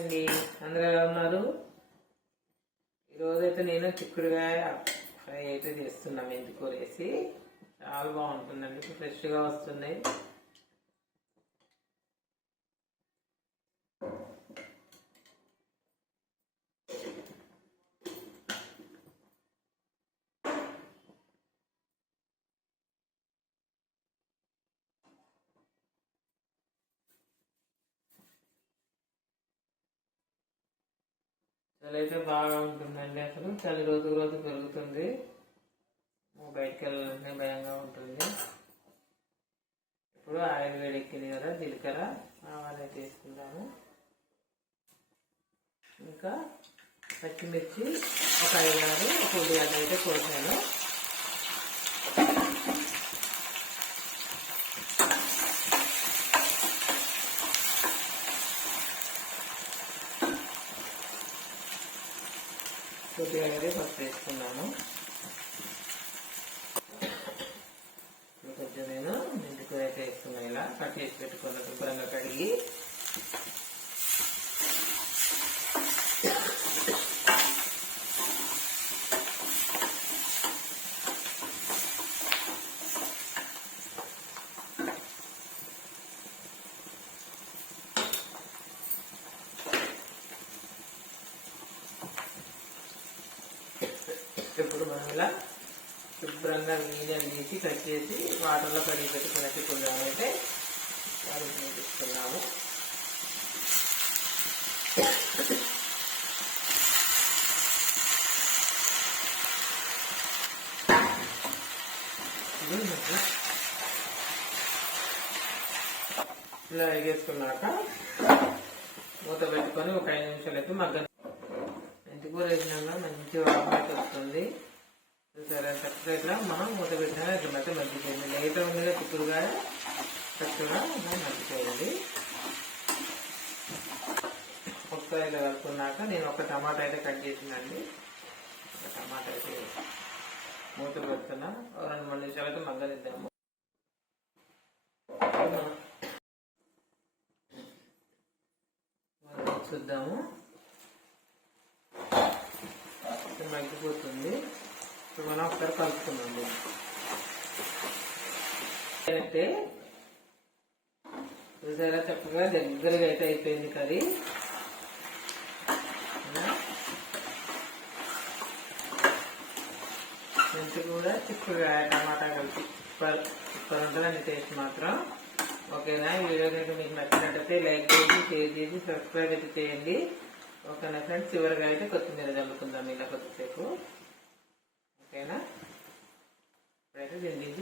అండి అందరు ఎలా ఉన్నారు? ఈరోజైతే నేను చిక్కుడుకాయ ఫ్రై అయితే చేస్తున్నాం. మెంతి వేసి. చాలా బాగుంటుందండి ఫ్రెష్గా వస్తున్నాయి. అయితే బాగా ఉంటుందండి అసలు. చలి రోజు రోజు పెరుగుతుంది. బయటికి వెళ్ళాలంటే భయంగా ఉంటుంది. ఇప్పుడు ఆయిల్ వేడెక్కింది కదా జీలకర్ర. ఆవాలు అయితే ఇంకా పచ్చిమిర్చి ఒక ఐదారు ఒక ఉల్లిగడ్డ అయితే కోసాను. కొద్దిగా అనేది ఫస్ట్ వేసుకున్నాను కొంచెం నేను మెంతికూర అయితే వేసుకున్నా ఇలా. కట్ చేసి పెట్టుకున్న శుభ్రంగా కడిగి ఇప్పుడు మనం ఇలా శుభ్రంగా నీళ్ళని తీసి కట్ చేసి వాటర్లో కడిగి పెట్టుకున్న చిక్కుడుగా అయితే వాటిని తీసుకున్నాము. ఇలా ఎగేసుకున్నాక మూత పెట్టుకొని ఒక ఐదు నిమిషాలు అయితే మగ్గ. మెంతి కూర వేసినాక మంచి వాసన వస్తుంది. చూసారా ఇట్లా మనం మూత పెట్టినా ఇట్లా మెత్త మగ్గిపోయింది లేత ఉందిగా చిక్కుడుగా చక్కగా మగ్గిపోయింది ఒకసారి ఇలా కలుపుకున్నాక నేను ఒక టమాటా అయితే కట్ చేసినండి. ఒక టమాటా అయితే మూత పెడుతున్నా. రెండు మూడు నిమిషాలు అయితే మగ్గనిద్దాము చూద్దాము. మగ్గిపోతుంది మనం ఒకసారి కలుపుకుందాం. అయితే చూసారా చక్కగా దగ్గరగా అయితే అయిపోయింది కర్రీ. మంచి కూడా చిక్కుడుగా టమాటా కలిపి. సూపర్ సూపర్ ఉంటుందండి టేస్ట్ మాత్రం. ఓకేనా? ఈ వీడియో కనుక మీకు నచ్చినట్టయితే లైక్ చేసి షేర్ చేసి సబ్స్క్రైబ్ అయితే చేయండి. ఓకేనా ఫ్రెండ్స్? చివరిగా అయితే కొత్తిమీర